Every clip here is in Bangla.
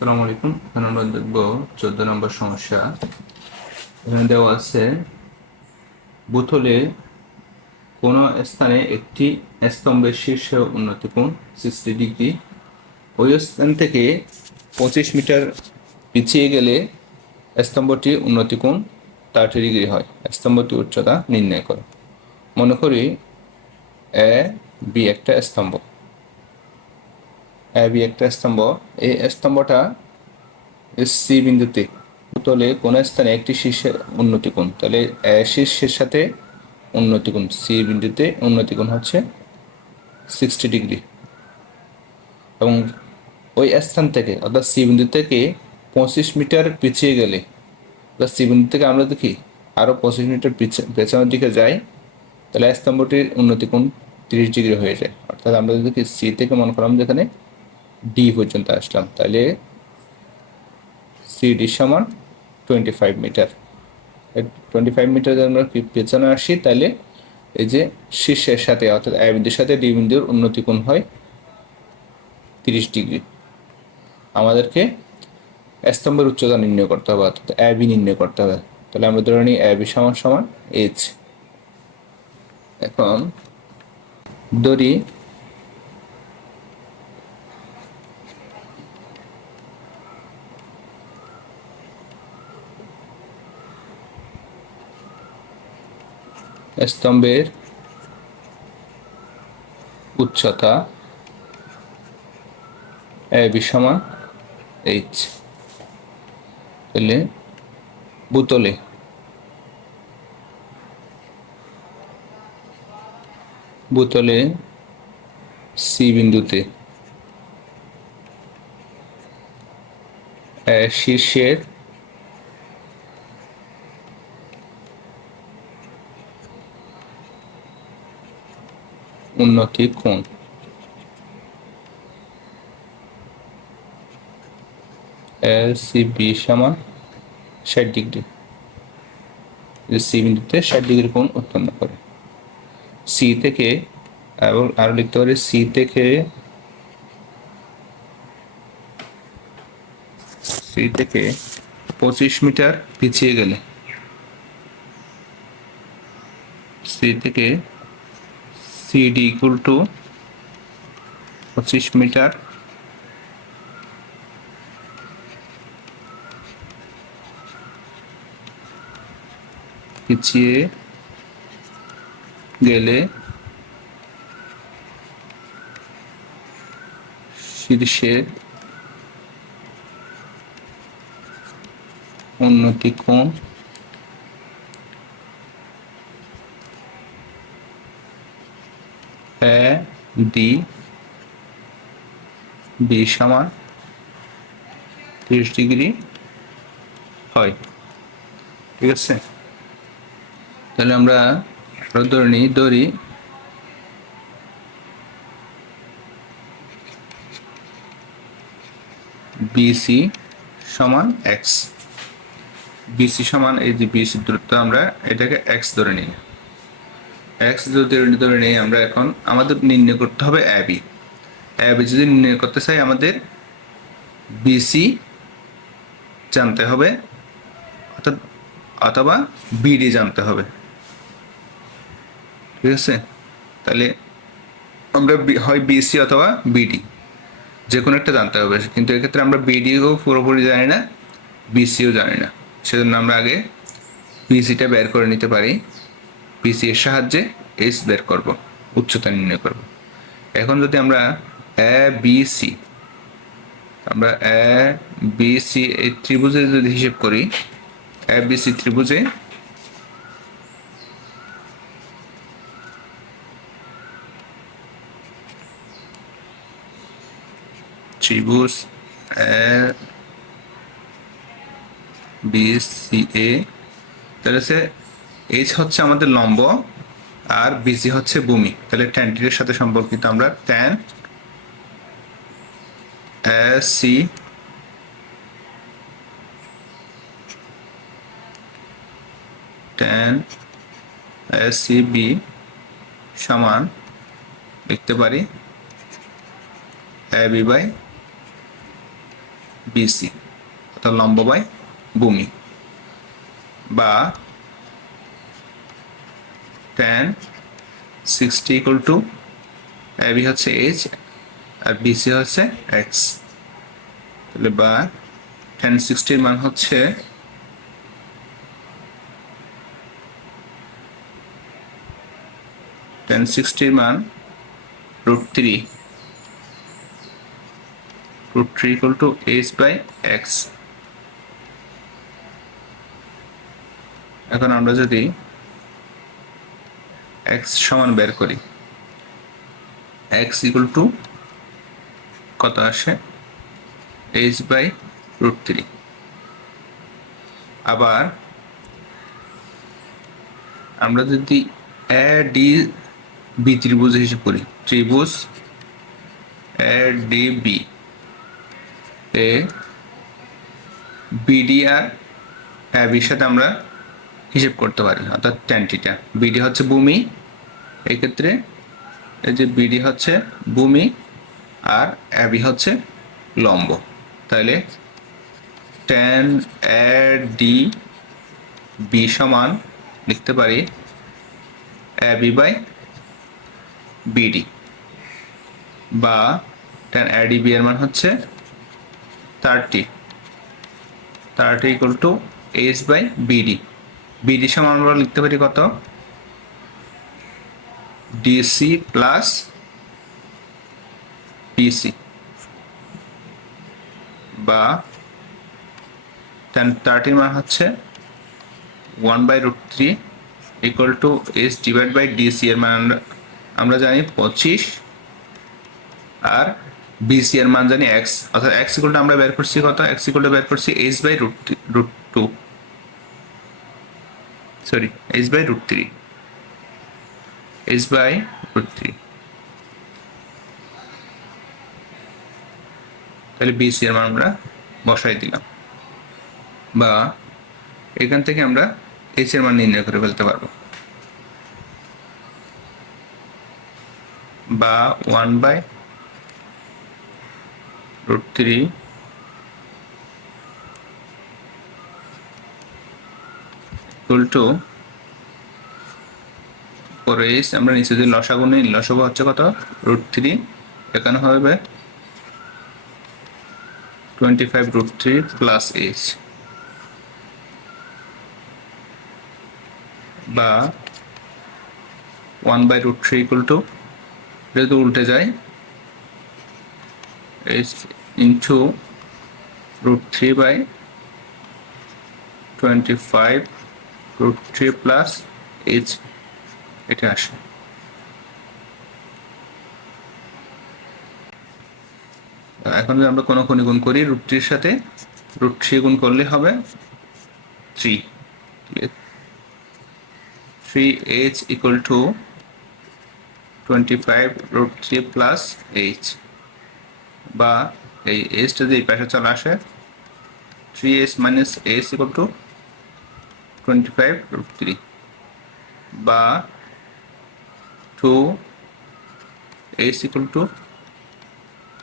আসসালামু আলাইকুম। এখন আমরা দেখব 14 নম্বর সমস্যা। এখানে দেওয়া আছে বোতলে কোনো স্থানে একটি স্তম্ভের শীর্ষে উন্নতি কোণ 60 ডিগ্রি, ওই স্থান থেকে 25 মিটার পিছিয়ে গেলে স্তম্ভটি উন্নতি কোণ 30 ডিগ্রি হয়। স্তম্ভটির উচ্চতা নির্ণয় করো। মনে করি এ বি একটা স্তম্ভ, এই স্তম্ভটা সি বিন্দুতে বোতলে কোন স্থানে একটি শীর্ষের উন্নতি কোণ, তাহলে শীর্ষের সাথে উন্নতি কোণ সি বিন্দুতে উন্নতি কোণ হচ্ছে 60 ডিগ্রি, এবং ওই স্থান থেকে অর্থাৎ সি বিন্দু থেকে 25 মিটার পিছিয়ে গেলে, অর্থাৎ সি বিন্দু থেকে আমরা দেখি আরও 25 মিটার পেছনের দিকে যাই, তাহলে স্তম্ভটির উন্নতি কোণ 30 ডিগ্রি হয়ে যায়। অর্থাৎ আমরা যদি দেখি সি থেকে মনে করলাম যেখানে ডি পর্যন্ত আসলাম, তাহলে সি ডি সমান 25 মিটার। 25 মিটার যদি আমরা পেছনে আসি, তাহলে এই যে শীর্ষের সাথে অর্থাৎ এ বিন্দুর সাথে ডি বিন্দুর উন্নতি কোণ হয় 30 ডিগ্রি। আমাদেরকে স্তম্ভের উচ্চতা নির্ণয় করতে হবে, অর্থাৎ এ বি নির্ণয় করতে হবে। তাহলে আমরা ধরে নিই এ বি সমান সমান এইচ। এখন ধরি স্তম্ভের উচ্চতা এ বি সমান এইচ। তাহলে বোতলে সি বিন্দুতে শীর্ষের উন্নতি কোণ এল সি বি সমান 60 ডিগ্রি। সি বিন্দুতে 60 ডিগ্রি কোণ উৎপন্ন করে। সি থেকে, এবং আরো লিখতে পারি সি থেকে 25 মিটার পিছিয়ে গেলে, সি থেকে সিডি ইকুয়াল টু 25 মিটার পিছিয়ে গেলে শীর্ষের উন্নতি কোণ এ ডি বি সমান 30 ডিগ্রি হয়। ঠিক আছে, তাহলে আমরা ধরি বিসি সমান এক্স। বিসি সমান এই যে বিসি দূরত্ব, আমরা এটাকে এক্স ধরে নিই। এক্স যদি ধরে নিই, আমরা এখন আমাদের নির্ণয় করতে হবে এ বি। যদি নির্ণয় করতে চাই, আমাদের বিসি জানতে হবে, অথবা বিডি জানতে হবে। ঠিক আছে, তাহলে আমরা হয় বিসি অথবা বিডি যে কোনো একটা জানতে হবে, কিন্তু এক্ষেত্রে আমরা বিডিও পুরোপুরি জানি না, বিসিও জানি না। সেজন্য আমরা আগে বিসিটা বের করে নিতে পারি। বিসি এর সাহায্যে এইচ বের করব, উচ্চতা নির্ণয় করব। এখন যদি আমরা এ বি সি এই ত্রিভুজে যদি হিসেব করি, এ বি সি ত্রিভুজে ত্রিভুজ এ বি সি এ, তাহলে এইচ হচ্ছে আমাদের লম্ব আর বিসি হচ্ছে ভূমি। তাহলে ট্যান টির সাথে সম্পর্কিত আমরা tan A C tan A C B সমান লিখতে পারি এ বি বাই বিসি, অর্থাৎ লম্ব বাই ভূমি, বা tan 60 ইকুয়াল টু এবি হচ্ছে এইচ আর বিসি হচ্ছে এক্স। তাহলে বা tan 60 মান হচ্ছে tan 60 মান √3 equal to H by X. এখন আমরা যদি এক্স সমান বের করি, এক্স ইকুয়াল টু কত আসে, এইচ বাই √3। আবার আমরা যদি এ ডি বি ত্রিভুজ হিসেব করি, ত্রিভুজ A D B A BD আর বির সাথে আমরা হিসেব করতে পারি, অর্থাৎ tan থিটা। বিডি হচ্ছে ভূমি, এক্ষেত্রে এই যে বিডি হচ্ছে ভূমি আর এবি হচ্ছে লম্ব। তাহলে tan এ ডি বি সমান লিখতে পারি এবি বাই বিডি, বা tan এ ডি বি এর মান হচ্ছে 30 equal to H by BD. BD সমান আমরা লিখতে পারি কত, ডিসি প্লাস পিসি, বা tan 30 মান হচ্ছে 1/√3 equal to H divide by DC এর মান আমরা জানি 25 আর বিসি এর মান জানি এক্স, অর্থাৎ এক্স ইকুয়াল টু আমরা বের করছি কত, এক্স ইকুয়াল টু বের করছি H by √2, sorry H by √3, H by √3। তাহলে বিসি এর মান আমরা বসাই দিলাম, বা এখান থেকে আমরা এইচ এর মান নির্ণয় করে ফেলতে পারবো, বা 1/√3 ইকুয়াল টু পরে এইচ আমরা নিচে যদি লসাগু নিই, লসাগু হচ্ছে কত, √3, এখানে হবে 25√3 প্লাস এইচ, বা 1/√3 ইকুয়াল টু, যেহেতু উল্টে যায়, এইচ ইন্টু √3 বাই 25√3 প্লাস এইচ, এটা আসে। এখন যদি আমরা কোনো গুণ করি √3 সাথে, √3 গুণ করলে হবে 3, 3h equal to 25√3 plus H, বা এই এইচটা যদি এই পাশে চলে আসে, 3h minus H equal to 25√3, বা 2h ইকুয়াল টু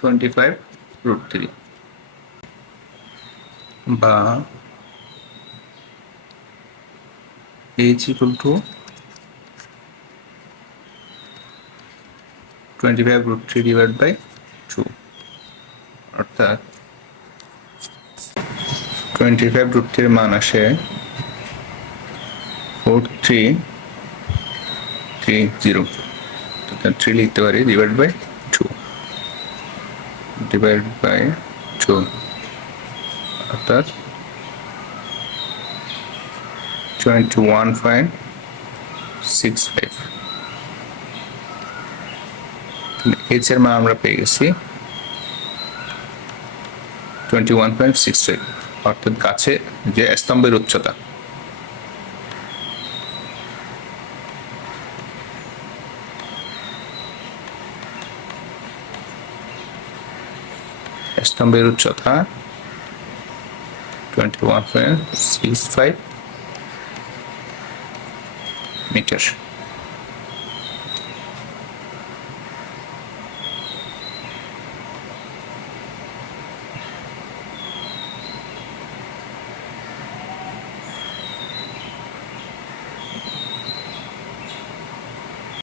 25√3, বা h equal to 25√3 divided by 2, অর্থাৎ 25√3 মান আসে 4330, অর্থাৎ 3 লিখতে পারি ডিভাইড বাই 2, অর্থাৎ 21.65। এইচ এর মান আমরা পেয়ে গেছি 21.65, অর্থাৎ কাছে যে স্তম্ভের উচ্চতা। স্তম্ভের উচ্চতা 21.65 মিটার।